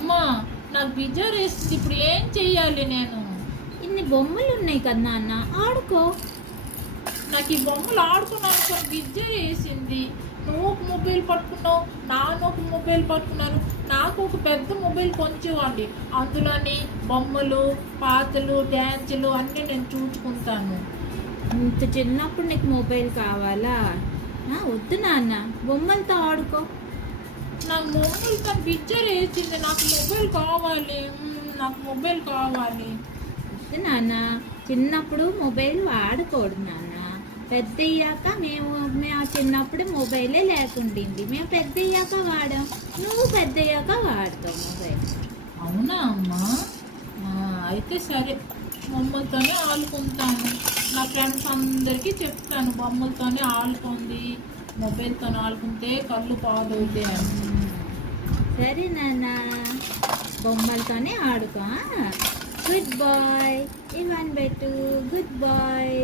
అమ్మా నాకు బిజర్ వేసింది, ఇప్పుడు ఏం చెయ్యాలి నేను? ఇన్ని బొమ్మలు ఉన్నాయి కదా నాన్న, ఆడుకో. నాకు ఈ బొమ్మలు ఆడుకున్నాను బిజర్ వేసింది. నువ్వు ఒక మొబైల్ పట్టుకున్నావు, నాన్న ఒక మొబైల్ పట్టుకున్నాను. నాకు ఒక పెద్ద మొబైల్ కొంచెండి, అందులోని బొమ్మలు, పాటలు, డ్యాన్సులు అన్నీ నేను చూసుకుంటాను. ఇంత చిన్నప్పుడు నీకు మొబైల్ కావాలా? వద్దు నాన్న, బొమ్మలతో ఆడుకో. నాకు మొబైల్తో బిజర్ వేసింది, నాకు మొబైల్ కావాలి, నాకు మొబైల్ కావాలి. వద్దు నాన్న, చిన్నప్పుడు మొబైల్ వాడకూడదు నాన్న. పెద్ద అయ్యాక మేము చిన్నప్పుడు మొబైలే లేకుండింది, మేము పెద్ద అయ్యాక వాడాం, నువ్వు పెద్ద అయ్యాక వాడతావు మొబైల్. అవునా అమ్మా? అయితే సరే, బొమ్మలతోనే ఆడుకుంటాను. నా ఫ్రెండ్స్ అందరికీ చెప్తాను బొమ్మలతోనే ఆడుకోండి, మొబైల్తో ఆడుకుంటే కళ్ళు పాడవుతాయి. సరే నాన్న, బొమ్మలతోనే ఆడుకో. Good boy. ఇవన్ బెట్టు, గుడ్ బాయ్.